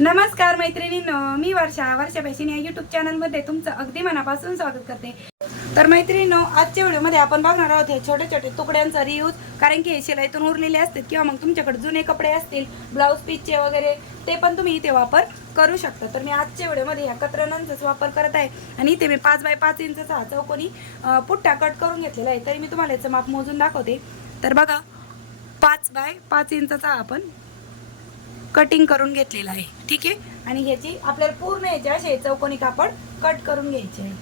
नमस्कार मैत्रिणींनो मी वर्षा. वर्षा फॅशन या युट्यूब चॅनलमध्ये तुमचं अगदी मनापासून स्वागत करते. तर मैत्रिणींनो आजच्या व्हिडिओमध्ये आपण बघणार आहोत हे छोटे छोटे तुकड्यांचा रियूज कारण की हे शिलाईतून उरलेले असतात किंवा मग तुमच्याकडे जुने कपडे असतील ब्लाऊज पीसचे वगैरे ते पण तुम्ही इथे वापर करू शकता. तर मी आजच्या व्हिडिओमध्ये ह्या कतरणांचाच वापर करत आहे. आणि इथे मी पाच बाय पाच इंचचा हा चौकोनी अं, पुट्टा कट करून घेतलेला आहे. तरी मी तुम्हाला याचं माप मोजून दाखवते. तर बघा पाच बाय पाच इंचाचा आपण कटिंग करून घेतलेलं आहे. ठीक आहे? आणि ह्याची आपल्याला पूर्ण याचे असे चौकोनी कापड कट करून घ्यायचे आहे.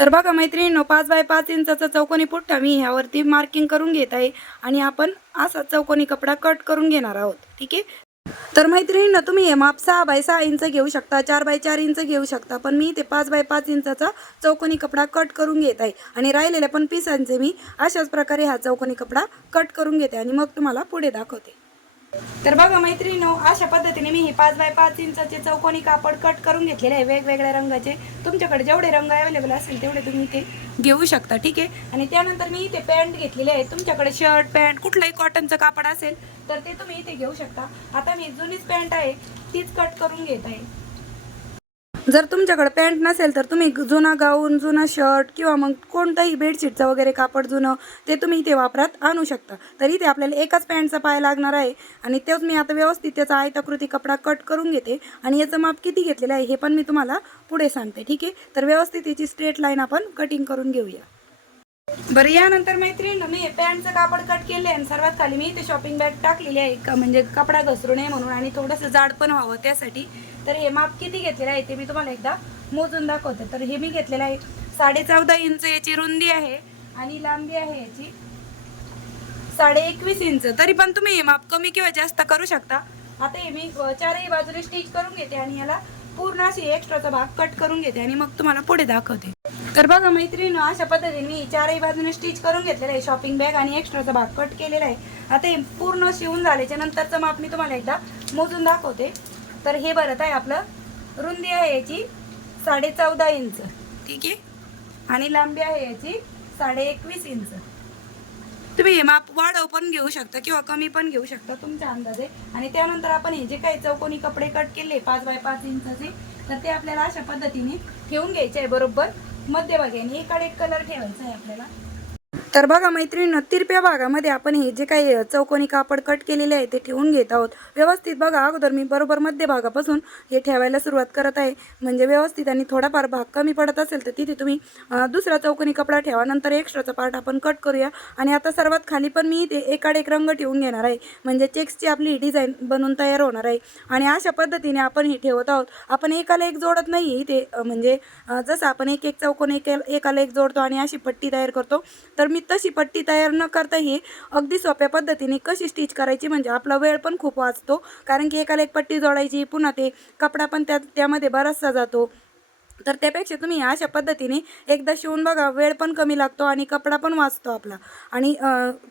तर बघा मैत्रिणींनो पाच बाय पाच इंचाचा चौकोनी पुठ्ठा मी ह्यावरती मार्किंग करून घेत आहे आणि आपण असा चौकोनी कपडा कट करून घेणार आहोत. ठीक आहे? तर मैत्रिणींनो तुम्ही हे माप सहा बाय सहा इंच घेऊ शकता चार बाय चार इंच घेऊ शकता पण मी ते पाच बाय पाच इंचाचा चौकोनी कपडा कट करून घेत आहे. आणि राहिलेल्या पण पिसांचे मी अशाच प्रकारे हा चौकोनी कपडा कट करून घेते आणि मग तुम्हाला पुढे दाखवते. तर बघा मैत्रिणीनो अशा पद्धतीने मी हे पाच बाय पाच इंचाचे चौकोनी कापड कट करून घेतलेले आहे. वेगवेगळ्या रंगाचे. तुमच्याकडे जेवढे रंग अवेलेबल असेल तेवढे तुम्ही ते घेऊ शकता ठीक आहे? आणि त्यानंतर मी इथे पॅन्ट घेतलेले आहे. तुमच्याकडे शर्ट पॅन्ट कुठलंही कॉटनचं कापड असेल तर ते तुम्ही इथे घेऊ शकता. आता मी जुनीच पॅन्ट आहे तीच कट करून घेत आहे. जर तुमच्याकडे पॅन्ट नसेल तर तुम्ही जुना गाऊन जुना शर्ट किंवा मग कोणताही बेडशीटचं वगैरे कापड जुनं ते तुम्ही इथे वापरात आणू शकता. तर इथे आपल्याला एकाच पॅन्टचा पाय लागणार आहे आणि तेच मी आता व्यवस्थित त्याचा आयताकृती कपडा कट करून घेते आणि याचं माप किती घेतलेलं आहे हे पण मी तुम्हाला पुढे सांगते ठीक आहे? तर व्यवस्थित याची स्ट्रेट लाईन आपण कटिंग करून घेऊया. बरं यानंतर मैत्रीण मी हे पॅन्टचं कापड कट केले आणि सर्वात खाली मी इथे शॉपिंग बॅग टाकलेली आहे. का म्हणजे कपडा घसरू नये म्हणून आणि थोडंसं जाड पण व्हावं त्यासाठी. तर हे माप किती घेतलेलं आहे ते मी तुम्हाला एकदा मोजून दाखवते. तर हे मी घेतलेलं आहे साडे चौदा इंच याची रुंदी आहे आणि लांबी आहे याची साडे एकवीस इंच. तरी पण तुम्ही हे माप कमी किंवा जास्त करू शकता. आता हे मी चारही बाजूने स्टिच करून घेते आणि याला पूर्ण अशी एक्स्ट्राचा भाग कट करून घेते आणि मग तुम्हाला पुढे दाखवते. तर बघा मैत्रिणी अशा पद्धतीने मी चारही बाजूने स्टिच करून घेतलेलं आहे शॉपिंग बॅग आणि एक्स्ट्राचा भाग कट केलेला आहे. आता हे पूर्ण शिवून झाल्याच्या नंतरचं माप मी तुम्हाला एकदा मोजून दाखवते. तर हे भरत आहे आपलं रुंदी आहे याची साडे चौदा इंच. ठीक आहे? आणि लांबी आहे याची साडे एकवीस इंच. तुम्ही हे माप वाढव पण घेऊ शकता किंवा कमी पण घेऊ शकता तुमच्या अंदाजे. आणि त्यानंतर आपण हे जे काही चौकोनी कपडे कट केले पाच बाय पाच इंचाचे तर ते आपल्याला अशा पद्धतीने ठेवून घ्यायचे आहे बरोबर. मध्यभागी आणि एकाड एक कलर ठेवायचा आहे आपल्याला. तर बघा मैत्रिणींनो तिरप्या भागामध्ये आपण हे जे काही चौकोनी कापड कट केलेले आहे ते ठेवून घेत आहोत. व्यवस्थित बघा अगोदर मी बरोबर मध्य भागापासून हे ठेवायला सुरुवात करत आहे. म्हणजे व्यवस्थित आणि थोडाफार भाग कमी पडत असेल तर तिथे तुम्ही दुसरा चौकोनी कपडा ठेवा नंतर एक्स्ट्राचा पार्ट आपण कट करूया. आणि आता सर्वात खाली पण मी ते एकाड एक रंग ठेवून घेणार आहे. म्हणजे चेक्सची आपली डिझाईन बनवून तयार होणार आहे. आणि अशा पद्धतीने आपण हे ठेवत आहोत. आपण एकाला एक जोडत नाही ते म्हणजे जसं आपण एक एक चौकोन एक एकाला एक जोडतो आणि अशी पट्टी तयार करतो तर तर मी तशी पट्टी तयार न करता ही अगदी सोप्या पद्धतीने कशी स्टिच करायची म्हणजे आपला वेळ पण खूप वाचतो. कारण की एकाला एक पट्टी जोडायची पुन्हा ते कपडा पण त्या त्यामध्ये बराचसा जातो. तर त्यापेक्षा तुम्ही अशा पद्धतीने एकदा शिवून बघा वेळ पण कमी लागतो आणि कपडा पण वाचतो आपला. आणि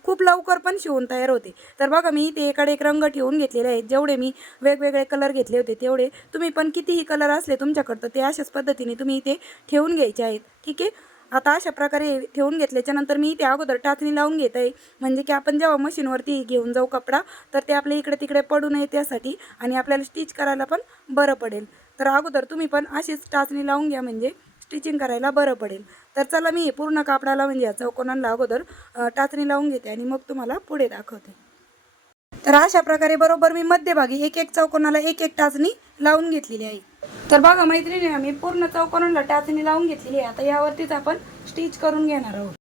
खूप लवकर पण शिवून तयार होते. तर बघा मी इथे एकडे एक रंग ठेवून घेतलेले आहेत. जेवढे मी वेगवेगळे कलर घेतले होते तेवढे. तुम्ही पण कितीही कलर असले तुमच्याकडं ते अशाच पद्धतीने तुम्ही इथे ठेवून घ्यायचे आहेत. ठीक आहे? आता अशा प्रकारे ठेवून घेतल्याच्यानंतर मी त्या अगोदर टाचणी लावून घेत. आहे म्हणजे की आपण जेव्हा मशीनवरती घेऊन जाऊ कपडा तर ते आपल्या इकडे तिकडे पडू नये त्यासाठी आणि आपल्याला स्टिच करायला पण बरं पडेल. तर अगोदर तुम्ही पण अशीच टाचणी लावून घ्या म्हणजे स्टिचिंग करायला बरं पडेल. तर चला मी पूर्ण कापडाला म्हणजे या चौकोनांना अगोदर टाचणी लावून घेते आणि मग तुम्हाला पुढे दाखवते. तर अशा प्रकारे बरोबर मी मध्यभागी एक एक चौकोनाला एक एक टाचणी लावून घेतलेली आहे. तर बघा मैत्रिणी आम्ही पूर्ण चौकोनाला टाचणी लावून घेतलेली आहे. आता यावरतीच आपण स्टिच करून घेणार आहोत.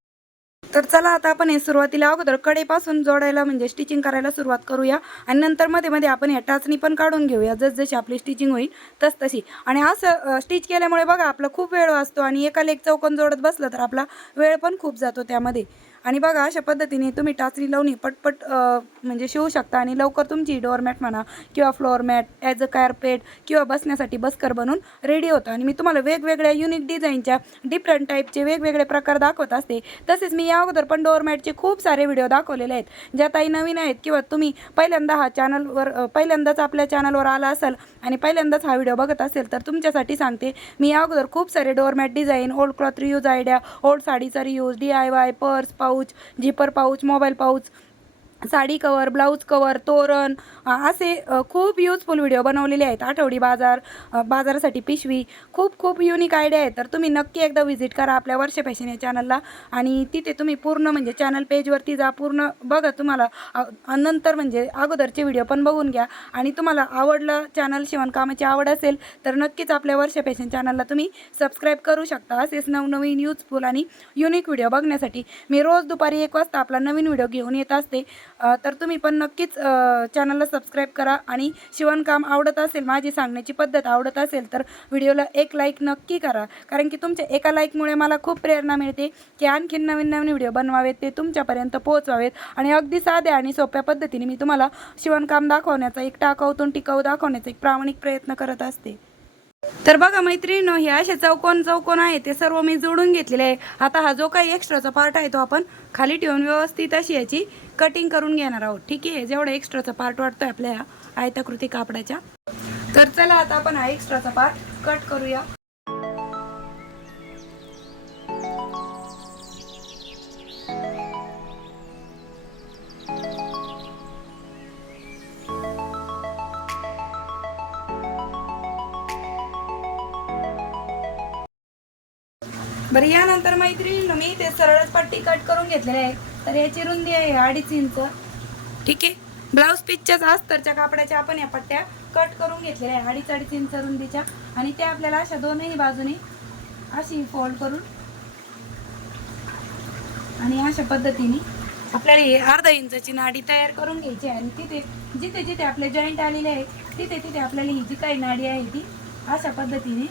तर चला आता आपण हे सुरुवातीला अगोदर कडेपासून जोडायला म्हणजे स्टिचिंग करायला सुरुवात करूया. आणि नंतर मध्ये मध्ये आपण ह्या टाचणी पण काढून घेऊया. जस जशी आपली स्टिचिंग होईल तस तशी आणि असं स्टिच केल्यामुळे बघा आपला खूप वेळ वाचतो आणि एकाला एक चौकोन जोडत बसलं तर आपला वेळ पण खूप जातो त्यामध्ये. आणि बघा अशा पद्धतीने तुम्ही टाचणी लावून पटपट म्हणजे शिवू शकता आणि लवकर तुमची डोअरमॅट म्हणा किंवा फ्लोअरमॅट ॲज अ कार्पेट किंवा बसण्यासाठी बसकर बनून रेडी होतं. आणि मी तुम्हाला वेगवेगळ्या युनिक डिझाईनच्या डिफरंट टाईपचे वेगवेगळे प्रकार दाखवत असते. तसेच मी या अगोदर पण डोअरमॅटचे खूप सारे व्हिडिओ दाखवलेले आहेत. ज्या ताई नवीन आहेत किंवा तुम्ही पहिल्यांदा हा चॅनलवर पहिल्यांदाच आपल्या चॅनलवर आला असाल आणि पहिल्यांदाच हा व्हिडिओ बघत असेल तर तुमच्यासाठी सांगते मी या अगोदर खूप सारे doormat design old cloth reuse idea old साडीचा reuse D I Y purse pouch zipper pouch mobile pouch sari cover blouse cover तोरण असे खूप युजफुल व्हिडिओ बनवलेले आहेत आठवडी बाजार बाजारासाठी पिशवी. खूप खूप युनिक आयडिया आहे तर तुम्ही नक्की एकदा व्हिजिट करा आपल्या वर्ष फॅशन या चॅनलला आणि तिथे तुम्ही पूर्ण म्हणजे चॅनल पेजवरती जा पूर्ण बघा तुम्हाला नंतर म्हणजे अगोदरचे व्हिडिओ पण बघून घ्या. आणि तुम्हाला आवडलं चॅनल शिवणकामाची आवड असेल तर नक्कीच आपल्या वर्ष फॅशन चॅनलला तुम्ही सबस्क्राईब करू शकता. असेच नवनवीन यूजफुल आणि युनिक व्हिडिओ बघण्यासाठी मी रोज दुपारी एक वाजता आपला नवीन व्हिडिओ घेऊन येत असते. तर तुम्ही पण नक्कीच चॅनलला सबस्क्राईब करा. आणि शिवणकाम आवडत असेल माझी सांगण्याची पद्धत आवडत असेल तर व्हिडिओला एक लाईक नक्की करा. कारण की तुमच्या एका लाईकमुळे मला खूप प्रेरणा मिळते की आणखीन नवीन नवीन व्हिडिओ बनवावेत ते तुमच्यापर्यंत पोहोचवावेत. आणि अगदी साध्या आणि सोप्या पद्धतीने मी तुम्हाला शिवणकाम दाखवण्याचा एक टाकाऊतून टिकाऊ दाखवण्याचा एक प्रामाणिक प्रयत्न करत असते. तर बघा मैत्रिणीनं हे असे चौकोन चौकोन आहे ते सर्व मी जोडून घेतलेले आहे. आता हा जो काही एक्स्ट्राचा पार्ट आहे तो आपण खाली ठेवून व्यवस्थित अशी याची कटिंग करून घेणार आहोत. ठीक आहे? जेवढा एक्स्ट्राचा पार्ट वाटतोय आपल्या आयताकृती कापडाच्या. तर चला आता आपण हा एक्स्ट्राचा पार्ट कट करूया. बरं यानंतर मैत्रिणींनो मी ते सरळच पट्टी कट करून घेतलेली आहे. तर याची रुंदी आहे अडीच इंच ठीक आहे. ब्लाऊज पीसच्याच अस्तरच्या कापडाच्या आपण या पट्ट्या कट करून घेतलेल्या आहे. अडीच अडीच इंच रुंदीच्या. आणि त्या आपल्याला अशा दोनही बाजूने अशी फोल्ड करून आणि अशा पद्धतीने आपल्याला हे अर्धा इंचाची नाडी तयार करून घ्यायची आहे. आणि तिथे जिथे जिथे आपले जॉईंट आलेले आहे तिथे तिथे आपल्याला ही जी काही नाडी आहे ती अशा पद्धतीने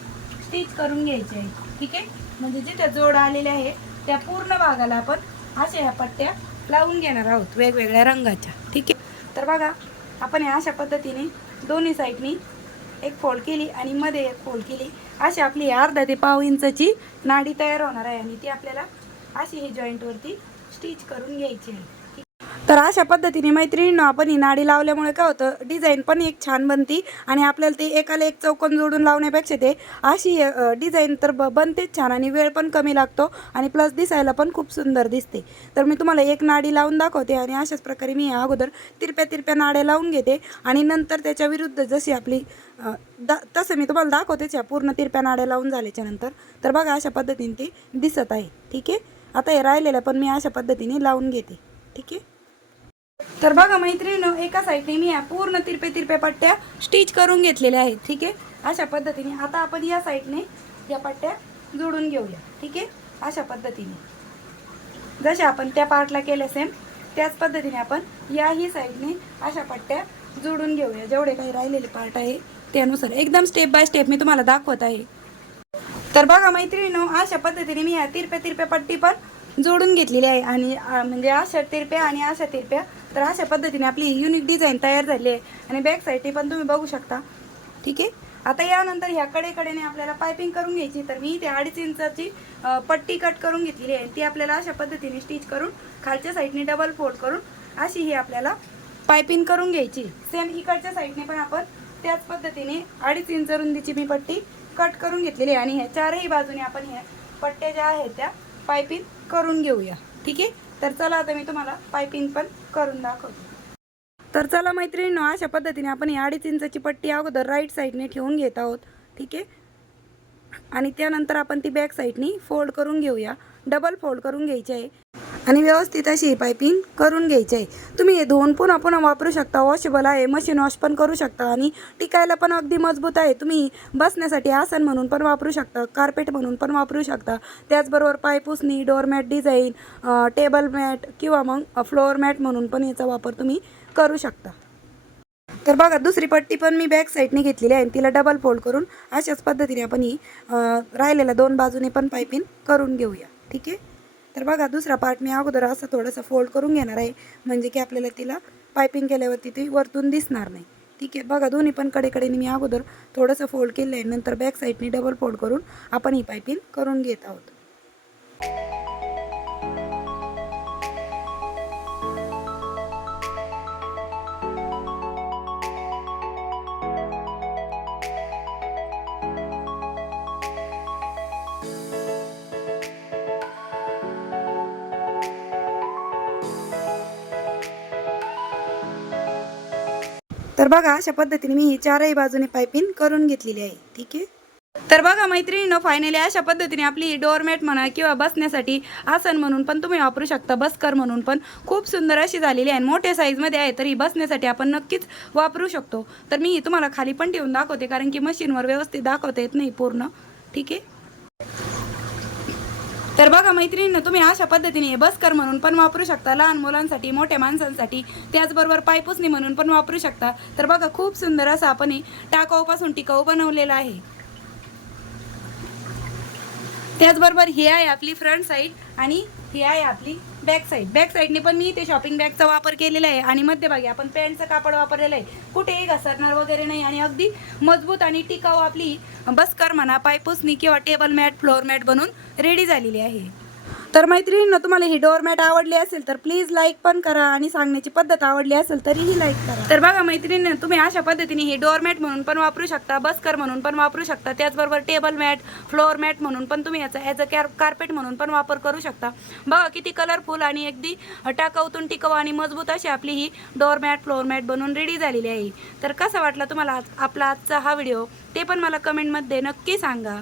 स्टिच करून घ्यायची आहे. ठीक आहे? म्हणजे जिथे जोड आलेले आहे त्या पूर्ण भागाला आपण अशा ह्या पट्ट्या लावून घेणार आहोत वेगवेगळ्या रंगाच्या. ठीक आहे? तर बघा आपण ह्या अशा पद्धतीने दोन्ही साईडनी एक फोल्ड केली आणि मध्ये एक फोल्ड केली. अशी आपली अर्धा ते पाव इंचची नाडी तयार होणार आहे आणि ती आपल्याला अशी ही जॉईंटवरती स्टिच करून घ्यायची आहे. तर अशा पद्धतीने मैत्रिणींनो आपण ही नाडी लावल्यामुळे काय होतं डिझाईन पण एक छान बनती आणि आपल्याला ते एकाला एक चौकोन जोडून लावण्यापेक्षा ते अशी डिझाईन तर ब बनतेच छान आणि वेळ पण कमी लागतो आणि प्लस दिसायला पण खूप सुंदर दिसते. तर मी तुम्हाला एक नाडी लावून दाखवते आणि अशाच प्रकारे मी अगोदर तिरप्या तिरप्या नाड्या लावून घेते आणि नंतर त्याच्या विरुद्ध जशी आपली द दा तसं मी तुम्हाला दाखवतेच या पूर्ण तिरप्या नाड्या लावून झाल्याच्यानंतर. तर बघा अशा पद्धतीने ती दिसत आहे. ठीक आहे? आता हे राहिलेलं पण मी अशा पद्धतीने लावून घेते. ठीक आहे? तर बघा मैत्रिणीनं एका साईडने मी या पूर्ण तिरपे तिरपे पट्ट्या स्टिच करून घेतलेल्या आहेत ठीक आहे? अशा पद्धतीने. आता आपण या साईडने या पट्ट्या जोडून घेऊया ठीक आहे? अशा पद्धतीने. जशा आपण त्या पार्टला केल्या सेम त्याच पद्धतीने आपण याही साईडने अशा पट्ट्या जोडून घेऊया. जेवढे काही राहिलेले पार्ट आहे त्यानुसार एकदम स्टेप बाय स्टेप मी तुम्हाला दाखवत आहे. तर बघा मैत्रिणीनो अशा पद्धतीने मी या तिरप्या तिरप्या पट्टी पण जोडून घेतलेली आहे. आणि म्हणजे अशा तिरप्या आणि अशा तिरप्या. तर अशा पद्धतीने आपली युनिक डिझाईन तयार झाली आहे. आणि बॅक साईडने पण तुम्ही बघू शकता. ठीक आहे? आता यानंतर ह्या कडेकडेने आपल्याला पायपिंग करून घ्यायची. तर मी ते अडीच इंचाची पट्टी कट करून घेतलेली आहे. ती आपल्याला अशा पद्धतीने स्टिच करून खालच्या साईडने डबल फोल्ड करून अशी ही आपल्याला पायपिंग करून घ्यायची. सेम इकडच्या साईडने पण आपण त्याच पद्धतीने अडीच इंच रुंदीची मी पट्टी कट करून घेतलेली आहे. आणि ह्या चारही बाजूने आपण ह्या पट्ट्या ज्या आहेत त्या पायपिंग करून घेऊया. ठीक आहे? तर चला आता मी तुम्हाला पायपिंग पण करून दाखवते. तर चला मैत्रिणीनो अशा पद्धतीने आपण ही अडीच इंचाची पट्टी अगोदर राईट साईडने ठेवून घेत आहोत. ठीक आहे? आणि त्यानंतर आपण ती बॅक साईडनी फोल्ड करून घेऊया. डबल फोल्ड करून घ्यायची आहे. आणि व्यवस्थित अशी ही पायपिंग करून घ्यायची आहे. तुम्ही हे धुवून पुन्हा पुन्हा वापरू शकता. वॉशेबल आहे मशीन वॉश पण करू शकता. आणि टिकायला पण अगदी मजबूत आहे. तुम्ही बसण्यासाठी आसन म्हणून पण वापरू शकता कार्पेट म्हणून पण वापरू शकता. त्याचबरोबर पायपुसणी डोअरमॅट डिझाईन टेबल मॅट किंवा मग फ्लोअर मॅट म्हणून पण याचा वापर तुम्ही करू शकता. तर बघा दुसरी पट्टी पण मी बॅक साईडने घेतलेली आहे आणि तिला डबल फोल्ड करून अशाच पद्धतीने आपण ही राहिलेल्या दोन बाजूने पण पायपिंग करून घेऊया. ठीक आहे? तर बघा दुसरा पार्ट मी अगोदर असं थोडंसं फोल्ड करून घेणार आहे. म्हणजे की आपल्याला तिला पायपिंग केल्यावरती ती वरतून दिसणार नाही. ठीक आहे? बघा दोन्ही पण कडेकडेने मी अगोदर थोडंसं फोल्ड केलं आहे नंतर बॅक साईडने डबल फोल्ड करून आपण ही पायपिंग करून घेत आहोत. तर बघा अशा पद्धतीने मी ही चारही बाजूने पायपिंग करून घेतलेली आहे. ठीक आहे? तर बघा मैत्रिणीनं फायनली अशा पद्धतीने आपली डोअरमॅट म्हणा किंवा बसण्यासाठी आसन म्हणून पण तुम्ही वापरू शकता बसकर म्हणून पण. खूप सुंदर अशी झालेली आहे. मोठ्या साईजमध्ये आहे तरी बसण्यासाठी आपण नक्कीच वापरू शकतो. तर मी तुम्हाला खाली पण ठेवून दाखवते कारण की मशीनवर व्यवस्थित दाखवता येत नाही पूर्ण. ठीक आहे? तर बघा मैत्रिणींना तुम्ही अशा पद्धतीने बसकर म्हणून पण वापरू शकता. लहान मुलांसाठी मोठ्या माणसांसाठी त्याचबरोबर पायपुसणी म्हणून पण वापरू शकता. तर बघा खूप सुंदर असं आपण टाकाऊपासून टिकाऊ बनवलेला आहे. त्याचबरोबर ही आहे आपली फ्रंट साईड आणि ही आहे आपली बॅक साईड बॅक साईडने पण मी इथे शॉपिंग बॅगचा वापर केलेला आहे. आणि मध्यभागी आपण पॅन्टचं कापड वापरलेलं आहे. कुठेही घसरणार वगैरे नाही. आणि अगदी मजबूत आणि टिकाऊ आपली बसकर म्हणा पायपुसणी किंवा टेबल मॅट फ्लोअर मॅट बनून रेडी झालेली आहे. तर मैत्रिणींना तुम्हाला ही डोअरमॅट आवडली असेल तर प्लीज लाईक पण करा आणि सांगण्याची पद्धत आवडली असेल तरीही लाईक करा. तर बघा मैत्रिणीनं तुम्ही अशा पद्धतीने ही डोअरमॅट म्हणून पण वापरू शकता बसकर म्हणून पण वापरू शकता त्याचबरोबर टेबल मॅट फ्लोअर मॅट म्हणून पण तुम्ही याचा ॲज अ कॅर कार्पेट म्हणून पण वापर करू शकता. बघा किती कलरफुल आणि अगदी टाकवतून टिकाऊ आणि मजबूत अशी आपली ही डोअरमॅट फ्लोअर मॅट बनवून रेडी झालेली आहे. तर कसा वाटला तुम्हाला आज- आपला आजचा हा व्हिडिओ ते पण मला कमेंटमध्ये नक्की सांगा.